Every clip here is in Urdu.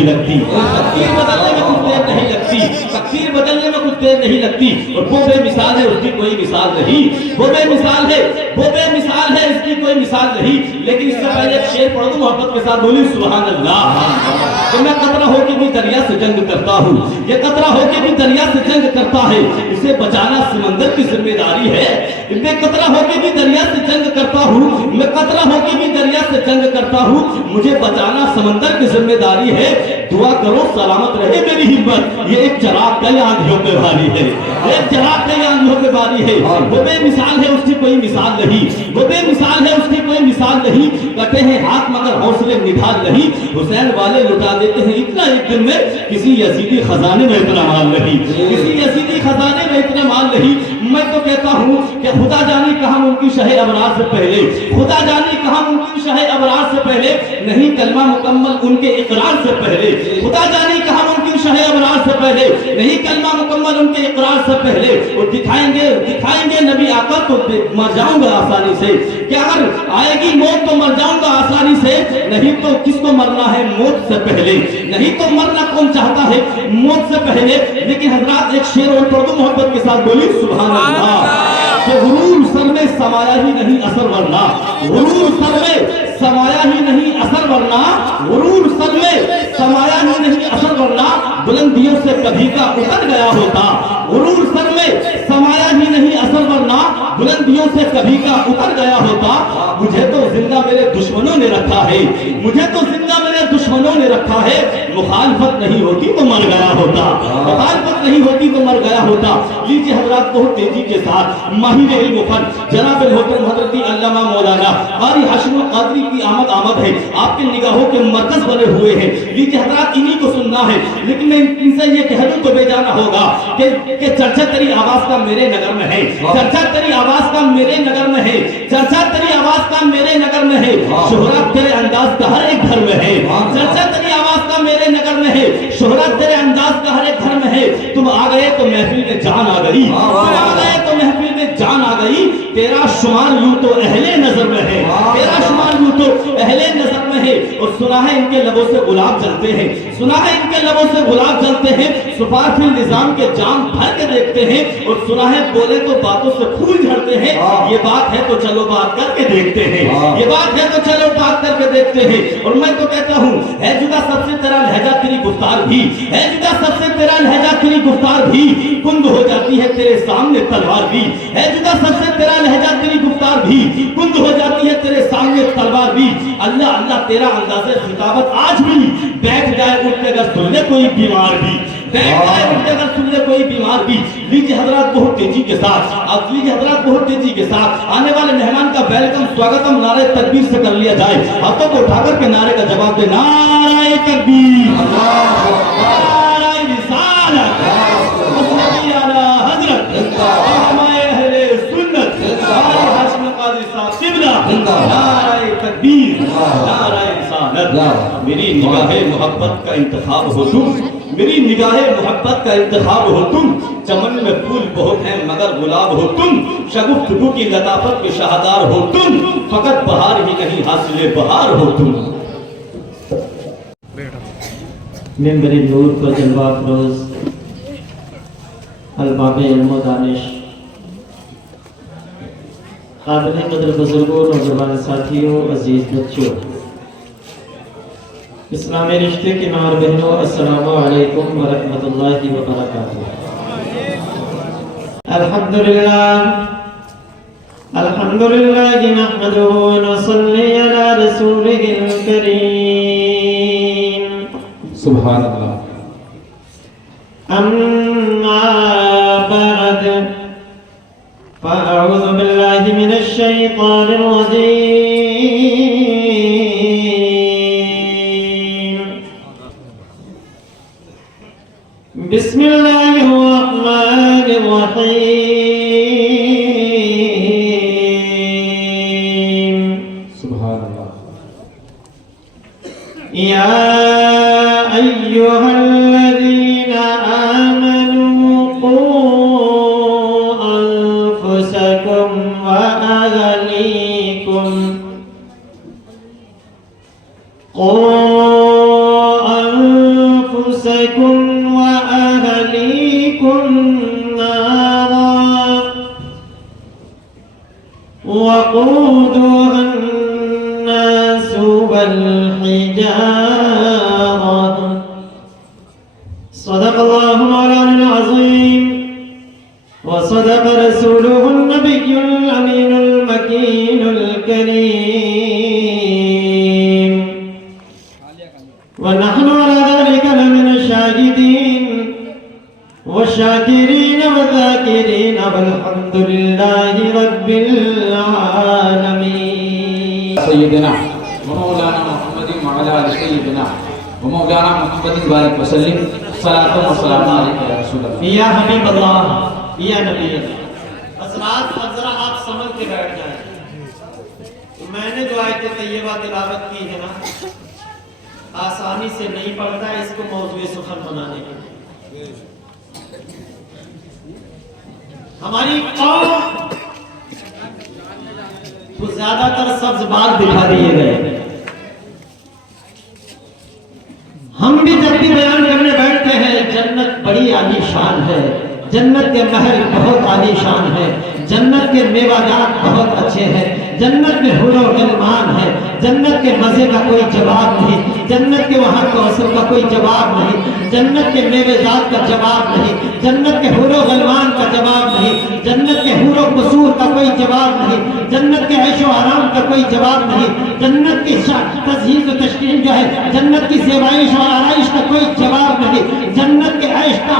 نہیں لگتی، تقدیر بدلنے میں کچھ دیر نہیں لگتی، تقدیر بدلنے میں کچھ دیر نہیں لگتی، اور وہ بے مثال ہے، اس کی کوئی مثال نہیں، وہ بے مثال ہے، وہ بے مثال ہے، اس کی کوئی مثال نہیں۔ لیکن اس سے پہلے ایک شعر پڑھ دوں محبت کے ساتھ، بولی سبحان اللہ۔ کہ میں قطرہ ہو کے بھی دریا سے جنگ کرتا ہوں، یہ قطرہ ہو کے بھی دریا سے جنگ کرتا ہے، اسے بچانا سمندر کی ذمہ داری ہے۔ میں قطرہ ہو کے بھی دریا سے جنگ کرتا ہوں، میں قطرہ ہو کے بھی دریا سے جنگ کرتا ہوں، مجھے بچانا سمندر کی ذمہ داری ہے۔ دعا کرو سلامت رہے میری ہمت، یہ ایک چراغ کا آندھیوں پہ بھاری ہے، ایک چراغ کا آندھیوں پہ بھاری ہے۔ وہ بے مثال ہے، اس کی کوئی مثال نہیں، وہ بے مثال ہے، اس کی کوئی مثال نہیں۔ کٹے ہیں ہاتھ مگر حوصلے نڈھال نہیں، حسین والے لٹا دیتے ہیں اتنا ایک دن میں، کسی یزیدی خزانے میں اتنا مال نہیں، کسی یزیدی خزانے میں اتنا مال نہیں۔ میں تو کہتا ہوں کہ خدا جانی کہاں ممکن شہ ابرار سے پہلے، خدا جانی کہاں ممکن شہ ابرار سے پہلے، نہیں کلمہ مکمل ان کے اقرار سے پہلے، خدا جانی کہاں ممکن شہ ابرار سے پہلے، نہیں کلمہ مکمل ان کے اقرار سے پہلے۔ اور دکھائیں گے نبی آقا تو مر جاؤں گا آسانی سے، کہ اگر آئے گی موت تو مر جاؤں گا آسانی سے، نہیں تو کس کو مرنا ہے موت سے پہلے، نہیں تو مرنا کون چاہتا ہے موت سے پہلے۔ لیکن حضرات ایک شعر اور پڑھ دوں محبت کے ساتھ، بولی سبحان اللہ۔ کہ غرور سر میں سمایا ہی نہیں اثر ورنہ، غرور سر میں سمایا ہی نہیں اثر ورنہ، غرور سر میں سمایا ہی نہیں اثر ورنہ، بلندیوں سے کبھی کا اتر گیا ہوتا، غرور سر میں سمایا ہی نہیں اثر ورنہ، بلندیوں سے کبھی کا اتر گیا ہوتا۔ مجھے تو زندہ میرے دشمنوں نے رکھا ہے، مجھے تو زندہ میرے دشمنوں نے رکھا ہے، مخالفت نہیں ہوتی تو مر گیا ہوتا، مخالفت نہیں ہوتی تو مر گیا ہوتا۔ لیجئے حضرات بہت تیزی کے ساتھ ماہر علم و فن جناب محترم حضرت علامہ مولانا قاری ہاشم القادری کی آمد ہے، آپ کے نگاہوں کے مرکز بنے ہوئے ہیں۔ لیجئے حضرات انہی کو سننا ہے، لیکن میں ان سے یہ کہہ دوں تو بے جانا ہوگا کہ چرچا تیری آواز کا میرے نگر میں ہے، چرچا تیری آواز کا میرے نگر میں ہے، چرچا تیری آواز کا میرے نگر میں ہے، شہرت تیرے انداز کا ہر ایک گھر میں ہے، چرچا تیری آواز کا میرے نگر میں ہے، شہرت تیرے انداز کا ہر ایک گھر میں ہے۔ تم آ گئے تو محفل میں جان آ گئی، تم آ گئے تو محفل میں جان آ گئی، تیرا شمار یوں تو اہل نظر میں ہے، تیرا شمار یوں تو اہل نظر میں ہے۔ اور سنا ہے ان کے لبوں سے گلاب جلتے ہیں، سنا ہے ان کے لبوں سے گلاب جلتے ہیں، سفارفی نظام کے جام بھر کے دیکھتے ہیں، اور سنا ہے بولے تو باتوں سے پھول جھڑتے ہیں۔ یہ بات ہے تو چلو بات کر کے دیکھتے ہیں، یہ بات ہے تو چلو بات کر کے دیکھتے ہیں۔ اور میں تو کہتا ہوں ہے جدا سب سے تیرا لہجہ تیری گفتار بھی، ہے جدا سب سے تیرا لہجہ تیری گفتار بھی، کند ہو جاتی ہے تیرے سامنے تلوار بھی، ہے جدا سب سے تیرا لہجہ تیری گفتار بھی، کند ہو جاتی ہے تیرے سامنے تلوار بھی۔ اللہ اللہ تیرا انداز خطابت آج بھی، بیٹھ جائے اٹھ کے اگر سن لے کوئی بیمار بھی، بیٹھ جائے اٹھ کے اگر سن لے کوئی بیمار بھی۔ لیجیے حضرات بہت تیزی کے ساتھ، اب لیجیے حضرات بہت تیزی کے ساتھ آنے والے مہمان کا ویلکم سواگتم نعرہ تکبیر سے کر لیا جائے۔ ہاتھوں کو اٹھا کر کے نعرے کا جواب دے، نعرہ تکبیر، نعرہ رسالت، نبی اعلی حضرت علماء اہل سنت قاری ہاشم قادری صاحب قبلہ، نعرہ تکبیر، نعرہ رسالت۔ میری نگاہ محبت کا انتخاب ہو تم، میری نگاہ محبت کا انتخاب ہو تم، چمن میں پھول بہت ہیں مگر گلاب ہو تم، شگفتگو کی لطافت کے شاہدار ہو تم، فقط بہار ہی نہیں حاصل بہار ہو تم۔ ممبر نور پر جلوہ افروز الباب علم و دانش، قابل قدر بزرگوں، نوجوان ساتھیوں، عزیز بچوں، اسلامی رشتے کے نار بہنوں، السلام علیکم ورحمۃ اللہ وبرکاتہ۔ الحمدللہ نحمدہ ونصلی علی رسولہ الکریم، سبحان اللہ۔ اما بعد فاعوذ باللہ من الشیطان الرجیم، بسم اللہ الرحمن الرحیم، سبحان اللہ۔ یا ایہا الذین آمنوا قوا انفسکم وأہلیکم قوا وقودها الناس والحجارة صدق الله مولانا العظيم وصدق رسوله النبي الأمين المكين الكريم ونحن على ذلك لمن الشاهدين والشاكرين والذاكرين والحمد لله رب العالمين سيدنا ومولانا محمد وعلى آل سيدنا ومولانا محمد بارك وسلم صلاة وسلام عليك يا رسول الله یا حبیب اللہ یا نبی اللہ. حضرات ذرا آپ سمجھ کے بیٹھ جائیں. میں نے جو آیت طیبہ تلاوت کی ہے نا آسانی سے نہیں پڑھتا ہے اس کو موضوع سخن بنانے کے لیے. ہماری قوم کو زیادہ تر سبز باغ دکھا دیے گئے. ہم بھی جب بھی بیان کرنے بیٹھتے ہیں جنت بڑی عالی شان ہے, جنت کے محل بہت عالی شان ہے, جنت کے میوہ جات بہت اچھے ہیں, جنت میں حور و غلمان ہے, جنت کے مزے کا کوئی جواب نہیں, جنت کے وہاں کوثر کا کوئی جواب نہیں, جنت کے میوہ جات کا جواب نہیں, جنت کے حور و غلمان کا جواب نہیں, جنت کے حور و قصور کا کوئی جواب نہیں, جنت کے عیش و آرام کا کوئی جواب نہیں, جنت کی تزہیز و تشکیل جو ہے, جنت کی زیبائش اور آرائش کا کوئی جواب نہیں, جنت کے عیش کا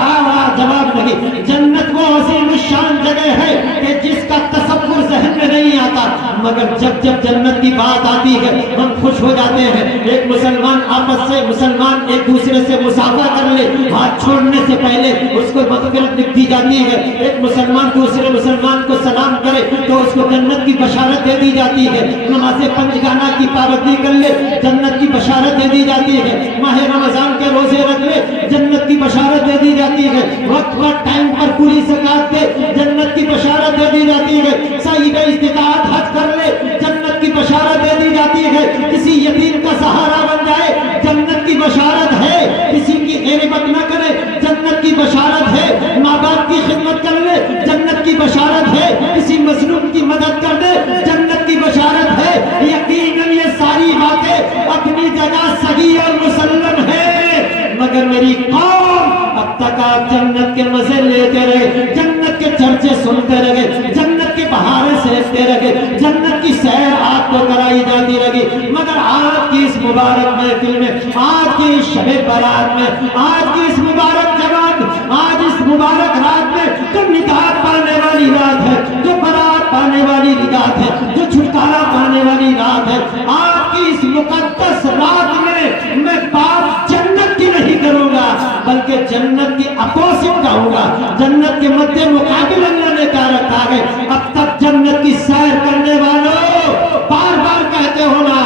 جواب نہیں. جنت وہ عظیم الشان جگہ ہے کہ جس کا تصور ذہن میں نہیں آتا, مگر جب جب جنت کی بات آتی ہے ہم خوش ہو جاتے ہیں. ایک مسلمان آپس سے مسلمان ایک دوسرے سے مصافحہ کر لے, ہاتھ چھوڑنے سے پہلے اس کو مغفرت لکھ دی جاتی ہے. ایک مسلمان دوسرے مسلمان کو سلام کرے تو اس کو جنت کی بشارت دے دی جاتی ہے. نماز پنجگانہ کی پابندی کر لے جنت کی بشارت دے دی جاتی ہے. ماہ رمضان کے روزے رکھ لے جنت کی بشارت دے دی جاتی ہے. وقت پر ٹائم پر پوری زکات دے جنت کی بشارت دے دی جاتی ہے. صحیح استطاعت حج کر لے جنت کی بشارت دے دی جاتی ہے. کسی یتیم کا سہارا بن جائے جنت کی بشارت ہے. کسی کی غیبت نہ کرے جنت کی بشارت ہے. ماں باپ کی خدمت کر لے جنت کی بشارت ہے. کسی مظلوم کی مدد کر دے جنت کی بشارت ہے. یقیناً یہ ساری باتیں اپنی جگہ صحیح اور مسلم ہے, مگر میری قوم اب تک آپ جنت کے مزے لیتے رہے, جنت کے چرچے سنتے رہے, جنت کے بہاریں سہتے رہے, جنت کی سیر آپ کو کرائی جاتی رہی, مگر آج کی اس مبارک محفل میں, آج کی اس شب برات میں, آج کی اس مبارک جوان, آج اس مبارک رات میں جو نجات پانے والی رات ہے, جو برات پانے والی رات ہے, جو چھٹکارا پانے والی رات ہے, آج کی اس مقدس رات میں میں بات جنت کی نہیں کروں گا بلکہ جنت کی اپوزٹ کہوں گا. جنت کے مد مقابل اللہ نے کیا رکھا ہے. اب تک جنت کی سیر کرنے والوں بار بار کہتے ہو نا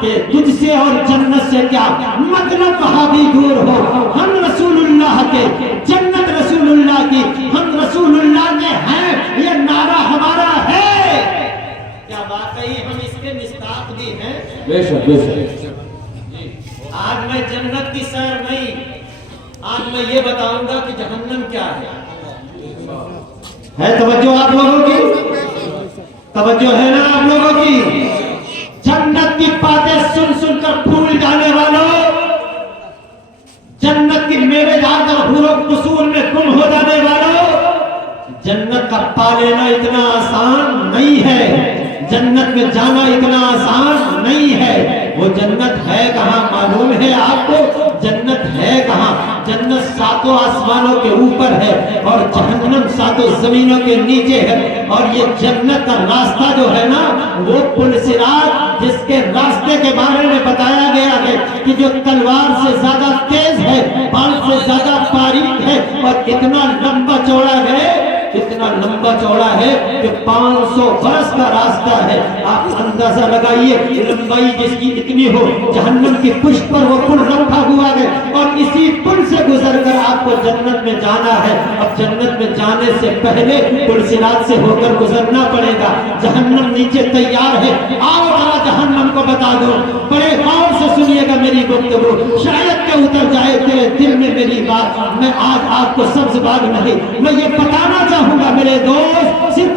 کہ تجھ سے اور جنت سے کیا مطلب, وہاں بھی دور ہو. ہم رسول اللہ کے, جنت رسول اللہ کی, ہم رسول اللہ کے ہیں, یہ نعرہ ہمارا ہے. کیا واقعی ہم اس کے مصداق بھی ہیں؟ بے شک بے شک. آج میں جنت کی سیر نہیں, آج میں یہ بتاؤں گا کہ جہنم کیا ہے. توجہ آپ لوگوں کی, توجہ ہے نا آپ لوگوں کی. جنت کی باتیں سن سن کر بھول جانے والوں, جنت کی میوے جات اور حور و قصور میں گم ہو جانے والوں, جنت کا پا لینا اتنا آسان نہیں ہے, جنت میں جانا اتنا آسان نہیں ہے. وہ جنت ہے کہاں معلوم ہے آپ کو؟ جنت ہے کہاں؟ جنت ساتوں آسمانوں کے اوپر ہے اور جہنم ساتوں زمینوں کے نیچے ہے. اور یہ جنت کا راستہ جو ہے نا وہ پل صراط, جس کے راستے کے بارے میں بتایا گیا ہے کہ جو تلوار سے زیادہ تیز ہے, بال سے زیادہ باریک ہے اور اتنا لمبا چوڑا ہے, اتنا لمبا چوڑا ہے کہ 500 برس کا راستہ ہے. آپ اندازہ لگائیے لمبائی جس کی اتنی ہو, جہنم کی پشت پر وہ پل رکھا ہوا ہے اور اسی پل سے گزر کر آپ کو جنت میں جانا ہے. اب جنت میں جانے سے پہلے پل صراط سے ہو کر گزرنا پڑے گا. جہنم نیچے تیار ہے, آؤ ذرا جہنم کو بتا دو. بڑے غور سے سنیے گا میری گفتگو, شاید کہ اتر جائے تیرے دل میں میری بات. میں آج آپ کو سبز باغ نہیں, میں یہ بتانا چاہوں گا میرے دوست, صرف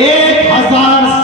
1000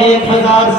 1000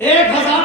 1000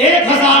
1000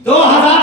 2000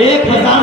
1000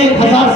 1000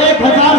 1000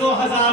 2000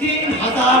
3000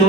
2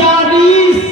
40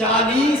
40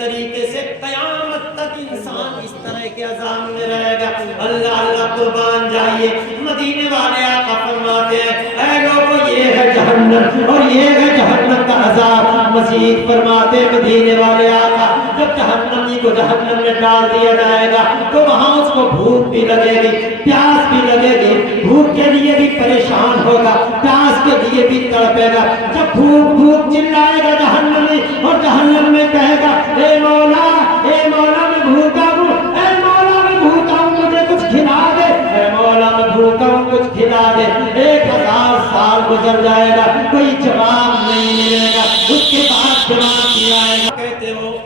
طریقے سے قیامت تک انسان اس طرح کے عذاب میں رہے گا۔ اللہ اللہ قربان جائیے، مدینے والے آقا فرماتے ہیں اے لوگوں یہ ہے جہنم اور یہ ہے جہنم کا عذاب۔ مزید فرماتے ہیں مدینے والے آقا جب جہنمی کو جہنم میں ڈال دیا جائے گا تو وہاں اس کو بھوک بھی لگے گی، پیاس بھی لگے گی، بھوک کے لیے بھی پریشان ہوگا، پیاس کے لیے بھی تڑپے گا۔ جب بھوک بھوک چلائے گا جہنمی اور جہنم میں کہے گا اے مولا میں بھوکا ہوں، اے مولا میں بھوکا ہوں، مجھے کچھ کھلا دے، اے مولا میں بھوکا ہوں، کچھ کھلا دے۔ 1000 سال گزر جائے گا، کوئی جواب نہیں ملے گا۔ اس کے بعد جواب دیا جائے گا۔ کہتے ہو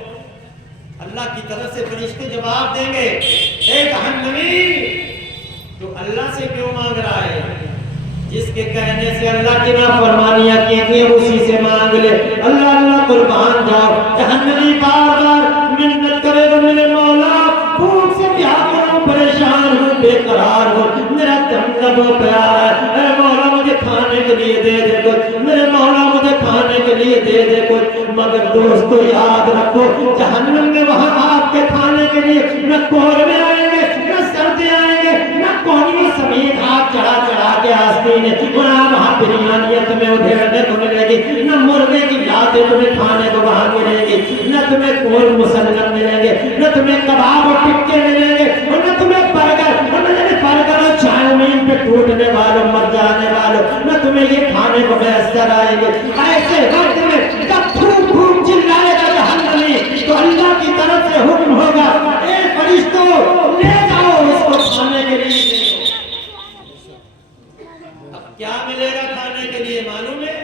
اللہ کی طرف سے فرشتے جواب دیں گے اے جہنمی تو اللہ سے کیوں مانگ رہا ہے؟ جس کے کہنے سے اللہ کی نافرمانیاں کی تھی اسی سے مانگ لے۔ اللہ اللہ قربان جاؤ، جہنمی بار بار منت کرے گا میرے مولا بھوک سے بیابان ہوں، پریشان ہوں، بے قرار ہوں، میرا دم ہو پیارا ہے، اے مولا مجھے کھانے کے لیے دے دے کچھ، میرے مولا مجھے کھانے کے لیے دے دے کچھ۔ مگر دوستو یاد رکھو جہنم میں وہاں آپ کے کھانے کے لیے نہ قورمے آئیں گے، نہ سردے آئیں گے، نہ کونی سمیت ہاتھ چڑھا چڑھا کے آستین ہے، وہاں بریانیاں تمہیں ادھیرنے کو ملے گی، نہ مرغے کی لاتیں تمہیں کھانے کو وہاں ملے گی، نہ تمہیں کول مسلم ملیں گے، نہ تمہیں کباب اور ٹکے ملیں گے، اور نہ تمہیں برگر اور چاؤمین پہ ٹوٹنے والوں مر جانے والوں، نہ تمہیں یہ کھانے کو میسر آئیں گے۔ ایسے وقت میں جب پھوک پھوک چلائے گا جہنمی تو اللہ کی طرف سے حکم ہوگا اے فرشتوں لے جاؤ اس کو کھانے کے لیے۔ اب کیا ملے گا کھانے کے لیے معلوم ہے؟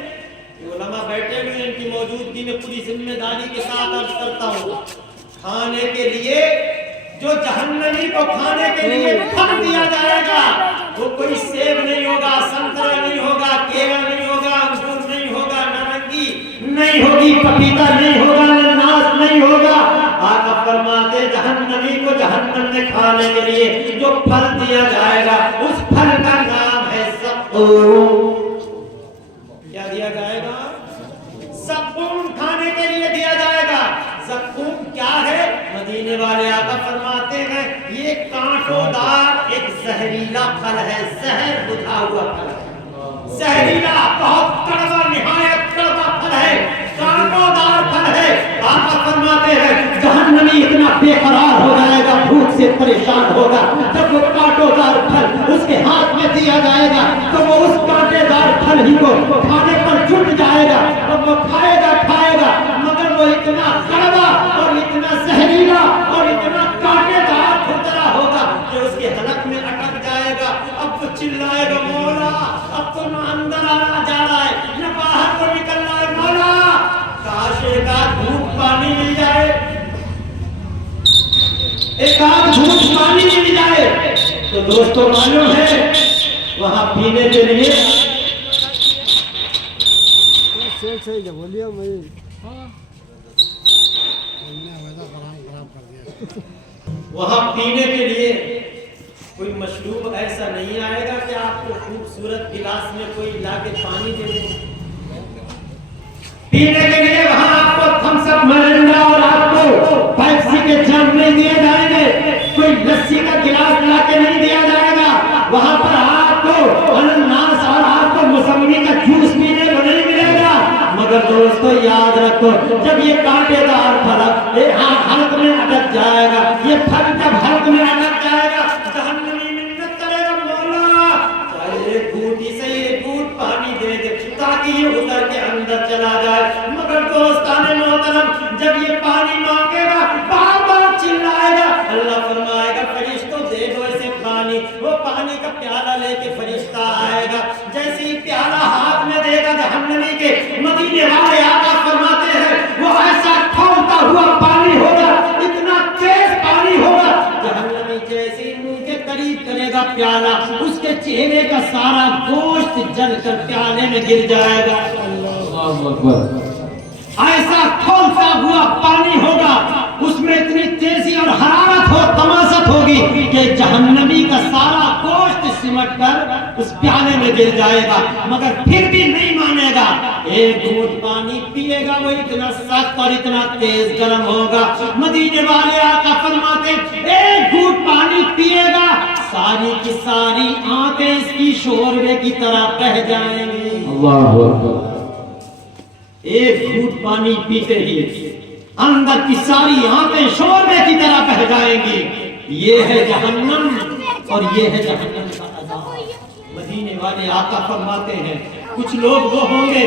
علماء بیٹھے ہوئے ان کی موجودگی میں پوری ذمہ داری کے ساتھ عرض کرتا ہوں، کھانے کے لیے جو جہنمی کو کھانے کے لیے پھل دیا جائے گا وہ کوئی سیب نہیں ہوگا، سنترا نہیں ہوگا، کیلا نہیں ہوگا، انگور نہیں ہوگا، نارنگی نہیں ہوگی، پپیتا نہیں ہوگا، انناس نہیں ہوگا۔ آقا فرماتے جہنمی کو جہنم میں کھانے کے لیے جو پھل دیا جائے گا اس پھل کا نام ہے زقوم۔ کیا دیا جائے گا؟ زقوم کھانے کے لیے دیا جائے گا۔ زقوم کیا ہے؟ مدینے والے آقا فرماتے ہیں یہ کانٹوں دار ایک زہریلا پھل ہے، زہر بجھا ہوا پھل ہے، زہریلا بہت کڑوا، نہایت کڑوا پھل ہے، کانٹوں دار پھل ہے۔ آقا فرماتے ہیں جہنمی اتنا بے قرار ہو جائے گا، بھوک سے پریشان ہوگا، جب وہ کانٹوں دار پھل اس کے ہاتھ میں دیا جائے گا تو وہ اس کانٹے دار پھل ہی کو کھانے پر جٹ جائے گا اور وہ کھائے گا مگر وہ اتنا کڑوا اور اتنا زہریلا اور اتنا کانٹے دار کھردرا ہوگا کہ اس کے حلق میں اٹک جائے گا۔ اب وہ چلائے گا مولا اب تو نہ اندر آنا جا رہا ہے نہ باہر کو نکلنا ہے، مولا کاش ایک آدھ گھونٹ پانی مل جائے، ایک آدھ گھونٹ پانی مل جائے۔ تو دوستوں معلوم ہے وہاں پینے کے لیے وہاں پینے کے لیے کوئی مشروب ایسا نہیں آئے گا کہ آپ کو خوبصورت گلاس میں کوئی لا کے پانی دے دے۔ پینے کے لیے وہاں آپ کو تھمس اپ، مرنڈا اور آپ کو پیپسی کے جام نہیں دیے جائیں گے، کوئی لسی کا گلاس لا کے نہیں دیا جائے گا۔ وہاں پر آپ کو انناس اور آپ کو موسمی کا جوس پینے کو نہیں ملے گا۔ مگر دوستو یاد رکھو جب یہ کانٹے دار پھل حلق میں اٹک جائے گا، یہ پھل جب حلق میں اٹک جائے گا جہنمی منت کرے گا مولا چاہے ایک گھونٹ ہی صحیح، ایک گھونٹ پانی دے دے تاکہ یہ اتر کے اندر چلا جائے۔ مگر دوستان محترم جب یہ پانی مانگے گا بار بار چلائے گا، اللہ فرمائے گا فرشتوں دے دو اسے پانی۔ وہ پانی کا پیالہ لے کے فرشتہ آئے گا، جیسے ہی پیالہ ہاتھ میں دے گا جہنمی کے، مدینے والے آقا فرماتے ہیں وہ ایسا کھولتا ہوا پانی ہوگا، اتنا تیز پانی ہوگا، جہنمی جیسے ہی منہ کے قریب کرے گا پیالہ اس کے چہرے کا سارا گوشت جل کر پیالے میں گر جائے گا۔ اللہ اکبر۔ ایسا کھولتا ہوا پانی ہوگا، اس میں اتنی تیزی اور حرارت اور تماست ہوگی کہ جہنمی کا سارا گوشت سمٹ کر اس پیالے میں گر جائے گا، مگر پھر بھی نہیں مانے گا۔ ایک گھونٹ پانی پیے گا وہ اتنا سخت اور اتنا تیز گرم ہوگا. مدینے والے آقا فرماتے ایک گھونٹ پانی پیے گا ساری کی ساری آنکھیں اس کی شوربے کی طرح بہہ جائیں گی. اللہ اکبر. ایک گھونٹ پانی پیتے ہی اندر کی ساری آنکھیں شوربے کی طرح بہہ جائیں گی. یہ ہے جہنم اور یہ ہے جہنم کا عذاب. مدینے والے آقا فرماتے ہیں کچھ لوگ وہ ہوں گے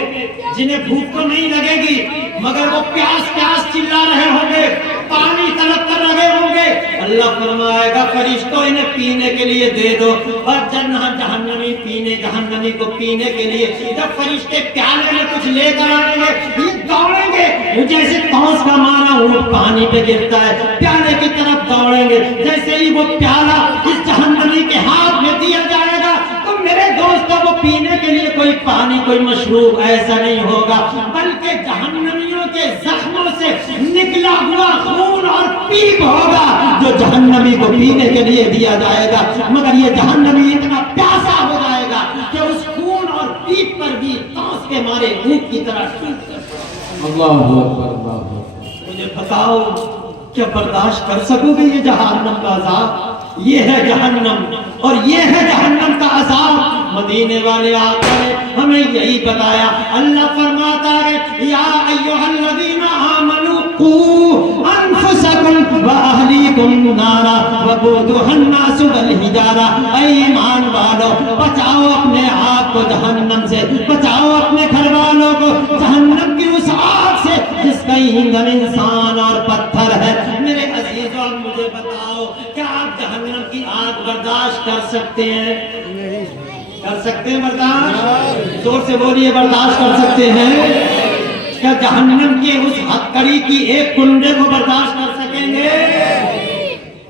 جنہیں بھوک تو نہیں لگے گی مگر وہ پیاس پیاس چلا رہے ہوں گے, پانی طلب کر رہے ہوں گے. اللہ فرمائے گا فرشتوں انہیں پینے کے لیے دے دو. اور جہنمی کو پینے کے لیے جب فرشتے پیالے میں کچھ لے کر آئیں گے یہ دوڑیں گے جیسے توس کا مارا اونٹ پانی پہ گرتا ہے, پیالے کی طرف دوڑیں گے. جیسے ہی وہ پیالہ اس جہنمی کے ہاتھ میں دیا جائے گا تو میرے دوستوں وہ پینے کے لیے کوئی پانی کوئی مشروب ایسا نہیں ہوگا بلکہ جہنمیوں کے زخموں سے نکلا ہوا خون اور پیپ ہوگا جو جہنمی کو پینے کے لیے دیا جائے گا. مگر یہ جہنمی اتنا پیاسا ہو جائے گا کہ اس خون اور پیپ پر بھی توس کے مارے اونٹ کی طرح ٹوٹ کر. اللہ اکبر. اللہ اکبر. مجھے بتاؤ کیا برداشت کر سکو گے یہ جہنم کا عذاب؟ یہ ہے جہنم اور یہ ہے جہنم کا عذاب. مدینے والے آقا نے ہمیں یہی بتایا. اللہ فرماتا ہے یا ایھا الذین آمنوا قوا انفسکم واہلیکم نارا وقودھا الناس والحجارہ. اے ایمان والو بچاؤ اپنے آپ کو جہنم سے, بچاؤ اپنے گھر والوں کو جہنم کی اس آگ سے جس کا ایندھن انسان اور پتھر ہے. میرے عزیزوں مجھے بتاؤ کیا آپ جہنم کی آگ برداشت کر سکتے ہیں؟ کر سکتے ہیں برداشت؟ زور سے بولیے برداشت کر سکتے ہیں؟ کیا جہنم کی اس ہتکڑی کی ایک کنڈے کو برداشت کر سکیں گے؟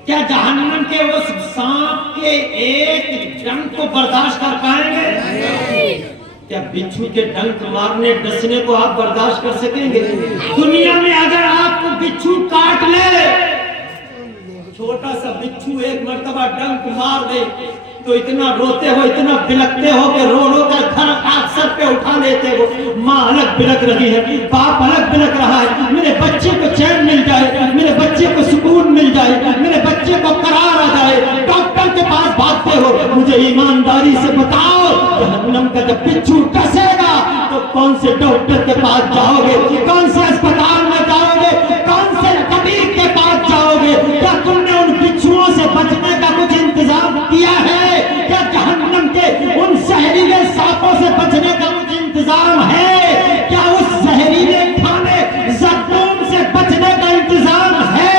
کیا جہنم کے اس سانپ کے ایک ڈنک کو برداشت کر پائیں گے؟ کیا بچھو کے ڈنک مارنے ڈسنے کو آپ برداشت کر سکیں گے؟ دنیا میں اگر آپ کو بچھو کاٹ لے, چھوٹا سا بچھو ایک مرتبہ ڈنک مار دے تو اتنا روتے ہو اتنا بلکتے ہو کہ رو رو کر گھر آپ سر پہ اٹھا لیتے ہو. ماں الگ بلک رہی ہے, باپ الگ بلک رہا ہے, میرے بچے کو چین مل جائے, میرے بچے کو سکون مل جائے, میرے بچے کو قرار آ جائے. ڈاکٹر کے پاس بھاگتے ہو. مجھے ایمانداری سے بتاؤ جہنم کا جب بچھو ڈسے گا تو کون سے ڈاکٹر کے پاس جاؤ گے, کون سے اسپتال میں جاؤ گے, کون سے طبیب کے پاس جاؤ گے؟ کیا تم نے ان بچھوؤں سے بچنے کا کچھ انتظام کیا ہے؟ کیا جہنم کے ان زہریلے سانپوں سے بچنے کا کچھ انتظام ہے؟ کیا اس زہریلے کھانے زقوم سے بچنے کا انتظام ہے؟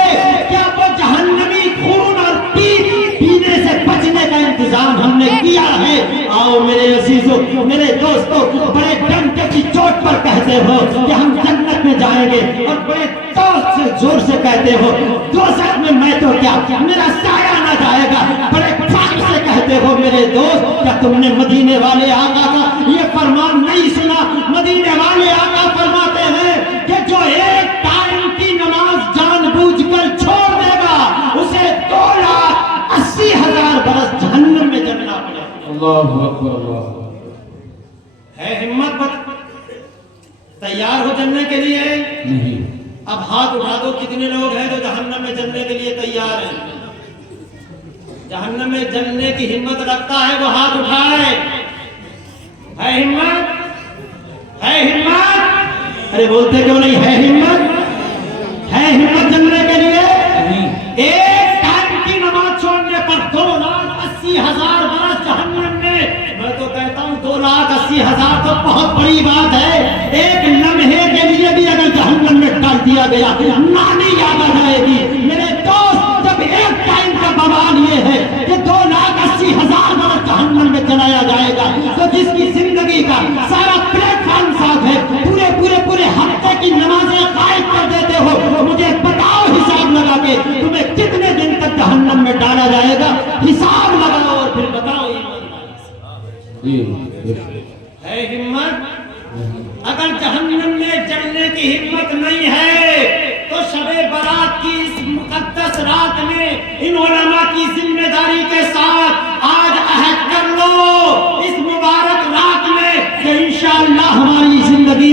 کیا وہ جہنمی خون اور پیپ پینے سے بچنے کا انتظام ہم نے کیا ہے؟ آؤ میرے عزیزوں میرے دوستوں, بڑے ڈنکے کی چوٹ پر کہتے ہو کہ ہم جنت میں جائیں گے اور بڑے توس سے زور سے کہتے ہو دوزخ میں تو کیا میرا سایہ نہ جائے گا. بڑے فخر سے کہتے ہو میرے دوست کیا تم نے مدینے والے آقا کا یہ فرمان نہیں سنا؟ مدینے والے آقا فرماتے ہیں کہ جو ایک ٹائم کی نماز جان بوجھ کر چھوڑ دے گا اسے 2,80,000 برس جہنم میں جلنا پڑے. اللہ اکبر. اللہ ہے ہمت تیار ہو جلنے کے لیے؟ نہیں. اب ہاتھ اٹھا دو کتنے لوگ ہیں جو جہنم میں جلنے کے لیے تیار ہیں؟ جہنم میں جلنے کی ہمت رکھتا ہے وہ ہاتھ اٹھائے. ہے ہمت؟ ہے ہمت؟ ارے بولتے کیوں نہیں ہے ہمت؟ ہے ہمت جلنے کے لیے؟ ایک ٹائم کی نماز چھوڑنے پر 2,80,000 برس جہنم میں. میں تو کہتا ہوں 2,80,000 تو بہت بڑی بات ہے. ایک لمحے کے لیے بھی اگر جہنم میں ڈال دیا گیا نانی یاد آ جائے گی. میرے دوست جب ایک ٹائم کا بوال یہ ہے کہ 2,80,000 برس جہنم میں چلایا جائے گا تو جس کی زندگی کا سارا پلیٹ فارم صاف ہے, پورے ہفتے کی نمازیں قائم کر دیتے ہو, مجھے بتاؤ حساب لگا کے تمہیں کتنے دن تک جہنم میں ڈالا جائے گا؟ حساب لگاؤ اور پھر بتاؤ. ہے ہمت؟ اگر جہنم میں جلنے کی ہمت نہیں ہے تو شب برات کی اس مقدس رات میں ان علماء کی ذمہ داری کے ساتھ آج عہد کر لو اس مبارک رات میں کہ انشاءاللہ ہماری زندگی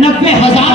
90,000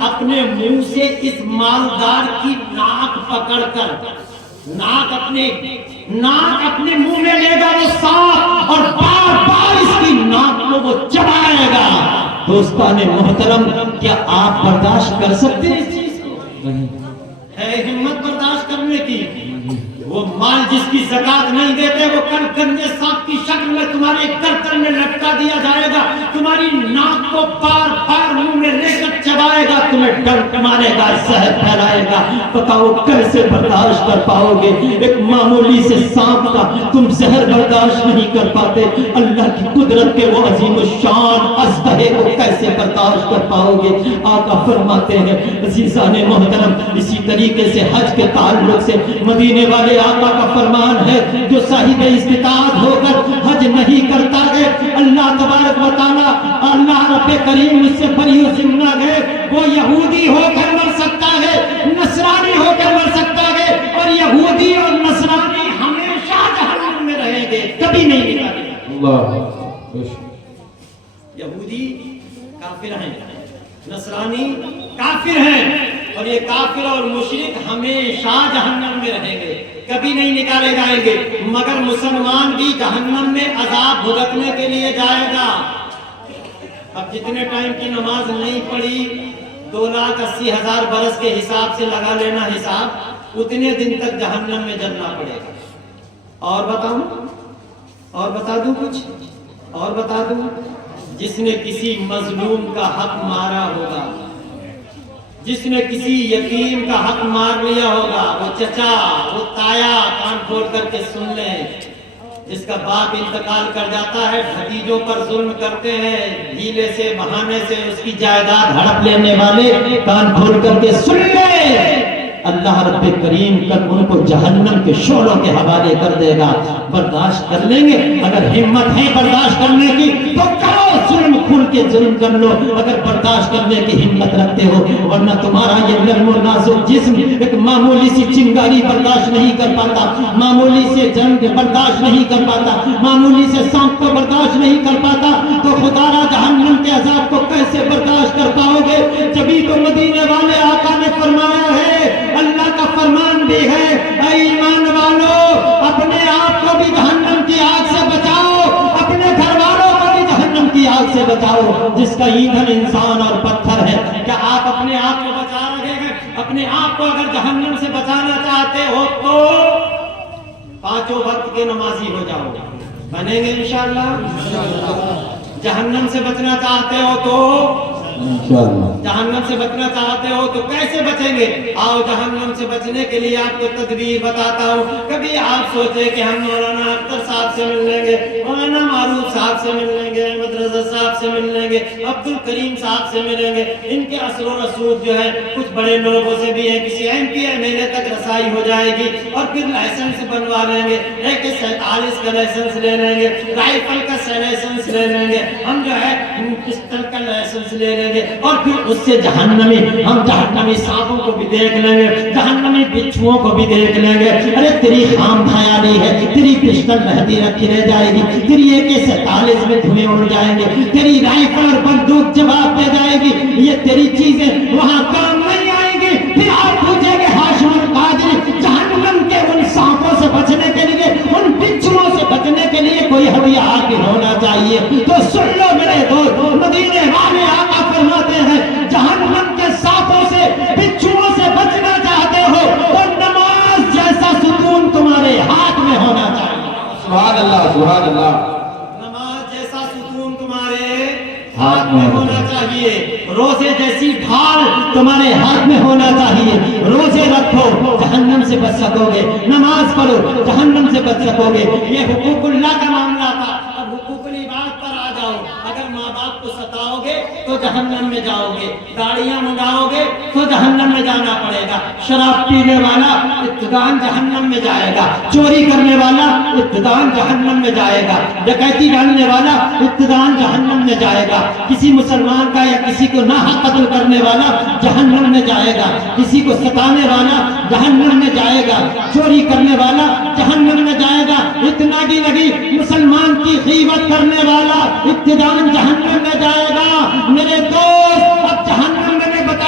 اپنے منہ سے اس مالدار کی ناک پکڑ کر ناک اپنے منہ میں لے گا وہ صاف، اور بار بار اس کی ناک کو وہ چبائے گا۔ دوستان محترم، کیا آپ برداشت کر سکتے ہیں اس چیز کو؟ ہے ہمت برداشت کرنے کی؟ وہ مال جس کی زکات نہیں دیتے وہ کل گندے سانپ کی شکل میں تمہارے گردن میں لٹکا دیا جائے گا، تمہاری ناک کو بار بار منہ میں لے کر چبائے گا، تمہیں ڈنک مارے گا، زہر پھیلائے گا، بتاؤ کیسے برداشت کر پاؤ گے؟ ایک معمولی سے سانپ کا تم زہر برداشت نہیں کر پاتے، اللہ کی قدرت کے وہ عظیم الشان اژدہے کو کیسے برداشت کر پاؤ گے؟ آقا فرماتے ہیں عزیزان محترم، اسی طریقے سے حج کے تعلق سے مدینے والے آقا کا فرمان ہے، جو صاحب استطاعت ہو کر حج نہیں کرتا ہے، اللہ تبارک و تعالیٰ، اللہ رب کریم اس سے بری ذمہ ہے، وہ یہودی ہو کر مر سکتا ہے، نصرانی ہو کر مر سکتا ہے، اور یہودی اور نصرانی ہمیشہ جہنم میں رہیں گے، کبھی نہیں نکلیں گے۔ اللہ یہودی کافر ہیں، نصرانی کافر ہیں، اور یہ کافر اور مشرک ہمیشہ جہنم میں رہیں گے، کبھی نہیں نکالے جائیں گے، مگر مسلمان بھی جہنم میں عذاب بھگتنے کے لیے جائے گا۔ اب جتنے ٹائم کی نماز نہیں پڑھی، 2,80,000 برس کے حساب سے لگا لینا حساب، اتنے دن تک جہنم میں جلنا پڑے گا۔ اور بتاؤں، اور بتا دوں کچھ، اور بتا دوں، جس نے کسی مظلوم کا حق مارا ہوگا، جس نے کسی یتیم کا حق مار لیا ہوگا، وہ چچا، وہ تایا، کان کھول کر کے سن لیں، جس کا باپ انتقال کر جاتا ہے، بھتیجوں پر ظلم کرتے ہیں، ہیلے سے بہانے سے اس کی جائیداد ہڑپ لینے والے، کان کھول کر کے سن لیں، اللہ رب کریم کل ان کو جہنم کے شعلوں کے حوالے کر دے گا۔ برداشت کر لیں گے؟ اگر ہمت ہے برداشت کرنے کی تو کرو، ظلم کھل کے ظلم کر لو، اگر برداشت کرنے کی ہمت رکھتے ہو، ورنہ تمہارا یہ نرم و نازک جسم ایک معمولی سی چنگاری برداشت نہیں کر پاتا، معمولی سے جنگ برداشت نہیں کر پاتا، معمولی سے سانپ کو برداشت نہیں کر پاتا، تو خدا را جہنم کے عذاب کو کیسے برداشت کر پاؤ گے؟ جبھی تو مدینے والے آقا نے فرمایا ہے، اللہ کا فرمان بھی ہے، اے ایمان والو اپنے آپ کو بھی جہنم کی آگ سے بچاؤ، اپنے گھر والوں کو بھی جہنم کی آگ سے بچاؤ، جس کا ایندھن انسان اور پتھر ہے۔ کیا آپ اپنے آپ کو بچا رہے ہیں؟ اپنے آپ کو اگر جہنم سے بچانا چاہتے ہو تو 5 وقت کے نمازی ہو جاؤ، بنیں گے انشاءاللہ۔ جہنم سے بچنا چاہتے ہو تو جہنم سے بچنا چاہتے ہو تو کیسے بچیں گے؟ آؤ جہنم سے بچنے کے لیے آپ کو تدبیر بتاتا ہوں۔ کبھی آپ سوچے کہ ہم مولانا اختر صاحب سے مل لیں گے، مولانا معروف صاحب سے مل لیں گے، احمد رضا صاحب سے مل لیں گے، عبد الکریم صاحب سے ملیں گے، ان کے اثر و رسوخ جو ہے کچھ بڑے لوگوں سے بھی ہے، کسی MP MLA تک رسائی ہو جائے گی، اور پھر لائسنس بنوا لیں گے، AK-47 کا لائسنس لے لیں گے، رائفل کا لائسنس لے لیں گے، ہم جو ہے پسٹل کا لائسنس لے لیں گے، اور پھر اس سے ہم جہنمی سانپوں کو بھی دیکھ لیں گے، جہنمی بچھوؤں کو بھی دیکھ لیں گے۔ ارے تیری خام خیالی ہے، تیری پسٹل بہتی رکھی رہ جائے گی، تیری AK-47 میں دھوئیں اڑ جائیں گے، تیری رائفل اور بندوق جواب دے جائے گی، یہ تیری چیزیں وہاں کام نہیں آئیں گی۔ پھر آپ پوچھیں گے ہاشم القادری جہنم کے ان سانپوں سے بچنے کے لیے، ان بچھوؤں سے بچنے کے لیے کوئی ہتھیار بھی ہونا چاہیے، تو سن لو میرے دوست، مدینے والے آقا فرماتے ہیں جہنم کے سانپوں سے بچھوؤں سے بچنا چاہتے ہو تو نماز جیسا ستون تمہارے ہاتھ میں ہونا چاہیے۔ سبحان اللہ، سبحان اللہ۔ نماز جیسا ستون تمہارے ہاتھ میں ہونا چاہیے، روزے جیسی ڈھال تمہارے ہاتھ میں ہونا چاہیے۔ روزے رکھو جہنم سے بچ سکو گے، نماز پڑھو جہنم سے بچ سکو گے۔ یہ حقوق اللہ کا معاملہ تھا، اب حقوق العباد پر آ جاؤ۔ اگر ماں باپ کو ستاؤ گے تو جہنم میں جاؤ گے، داڑیاں منڈاؤ گے تو جہنم میں جانا پڑے گا، شراب پینے والا ابتداءً جہنم میں جائے گا، چوری کرنے والا ابتداءً جہنم میں جائے گا، ڈکیتی ڈالنے والا ابتداءً جہنم میں جائے گا، کسی مسلمان کا یا کسی کو ناحق قتل کرنے والا جہنم میں جائے گا، کسی کو ستانے والا جہنم میں جائے گا، چوری کرنے والا جہنم میں جائے گا، اتنا بھی نہیں مسلمان کی غیبت کرنے والا ابتداءً جہنم میں جائے گا۔ میرے دوست اب جہنم میں نے بتا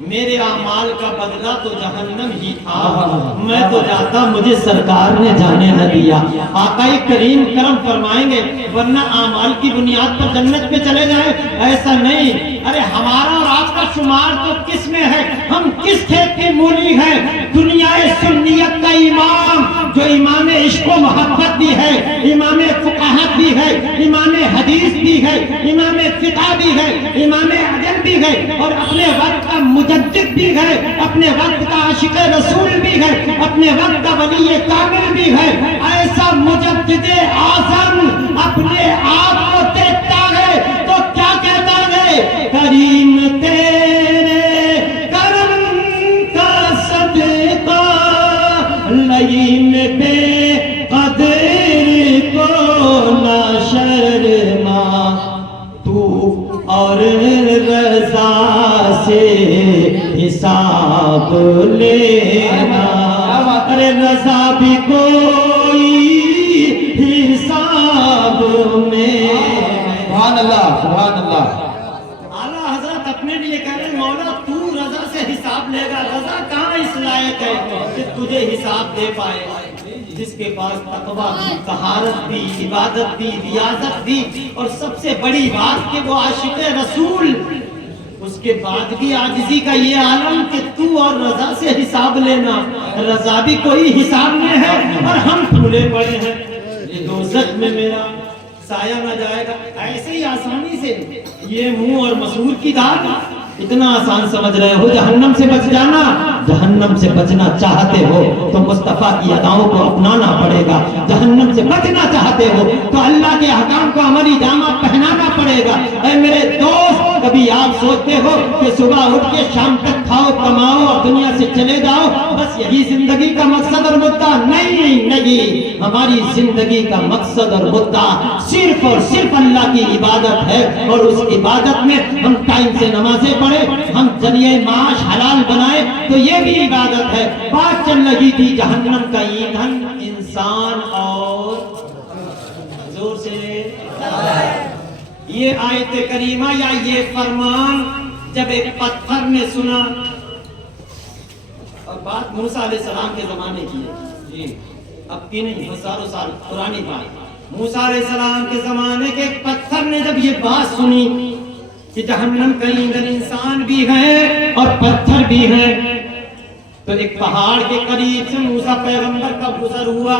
میرے اعمال کا بدلہ تو جہنم ہی تھا، میں تو جاتا مجھے سرکار نے جانے نہ دیا۔ آقا کریم کرم فرمائیں گے ورنہ اعمال کی بنیاد پر جنت میں چلے جائیں، ایسا نہیں۔ ارے ہمارا اور آپ کا شمار تو کس میں ہے؟ ہم کس کھیت کی مولی ہیں؟ دنیا سنیت کا امام جو امام عشق و محبت بھی ہے، امام فقاہت بھی ہے، امام حدیث بھی ہے، امام فقہ بھی ہے، امام عدل بھی ہے، اور اپنے وقت کا مجدد بھی ہے، اپنے وقت کا عاشق رسول بھی ہے، اپنے وقت کا ولی کامل بھی ہے۔ ایسا مجدد اعظم اپنے آپ کو دیکھتا ہے تو کیا کہتا ہے؟ کریم تیرے کرم کا صدقہ لئیم بے قدر کو نہ شرما، تو اور رضا سے حساب لینا، ارے رضا بھی کوئی حساب میں۔ سبحان اللہ سبحان اللہ۔ اعلیٰ حضرت اپنے لیے کہہ رہے ہیں مولا تو رضا سے حساب لے گا، رضا کہاں اس لائق ہے کہ تجھے حساب دے پائے؟ جس کے پاس تقویٰ بھی، طہارت بھی، عبادت بھی، ریاضت بھی، اور سب سے بڑی بات کہ وہ عاشق رسول، اس کے بعد بھی عاجزی کا یہ عالم کہ تو اور رضا سے حساب لینا۔ رضا بھی کوئی حساب میں ہے اور ہم پھولے پڑے ہیں، یہ دوزخ میں میرا سایہ نہ جائے گا۔ ایسے ہی آسانی سے یہ منہ اور مسور کی داد اتنا آسان سمجھ رہے ہو جہنم سے بچ جانا؟ جہنم سے بچنا چاہتے ہو تو مصطفیٰ کی اداؤں کو اپنانا پڑے گا۔ جہنم سے بچنا چاہتے ہو تو اللہ کے احکام کو عملی جامہ پہنانا پڑے گا۔ اے میرے دوست، کبھی آپ سوچتے ہو کہ صبح اٹھ کے شام تک کھاؤ کماؤ اور دنیا سے چلے جاؤ، بس یہی زندگی کا مقصد اور مدعا؟ نہیں، ہماری زندگی کا مقصد اور مدعا صرف اور صرف اللہ کی عبادت ہے، اور اس عبادت میں ہم ٹائم سے نمازیں پڑھیں، ہم ذریعہ معاش حلال بنائیں تو یہ بھی عبادت ہے۔ بات چل رہی تھی جہنم کا ایندھن انسان اور زور سے یہ آیت کریمہ یا یہ فرمان جب ایک پتھر نے سنا، اور بات موسیٰ علیہ السلام کے زمانے کی ہے، اب کی نہیں، ہزاروں سال پرانی بات۔ موسیٰ علیہ السلام کے زمانے کے ایک پتھر نے جب یہ بات سنی کہ جہنم کا ایندھن انسان بھی ہے اور پتھر بھی ہے، تو ایک پہاڑ کے قریب سے موسیٰ پیغمبر کا گزر ہوا۔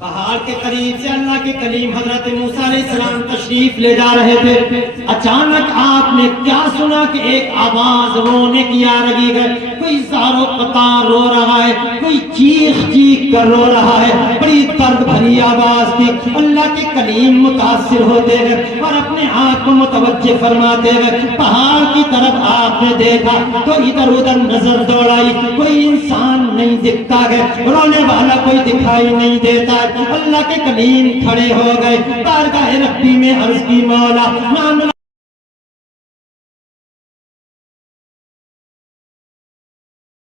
پہاڑ کے قریب سے اللہ کے کلیم حضرت موسیٰ علیہ السلام تشریف لے جا رہے تھے۔ اچانک آپ نے کیا سنا کہ ایک آواز رونے کی آ رہی ہے، کوئی زار و قطار رو رہا ہے، کوئی چیخ چیخ کر رو رہا ہے، بڑی درد بھری آواز تھی۔ اللہ کے کلیم متاثر ہوتے ہوئے اور اپنے آپ کو متوجہ فرماتے ہوئے پہاڑ کی طرف آپ نے دیکھا تو ادھر ادھر نظر دوڑائی، کوئی انسان نہیں دکھتا ہے، رونے والا کوئی دکھائی نہیں دیتا ہے۔ اللہ کے کلیم کھڑے ہو گئے، بارگاہ ربی میں عرض کی مولا معاملہ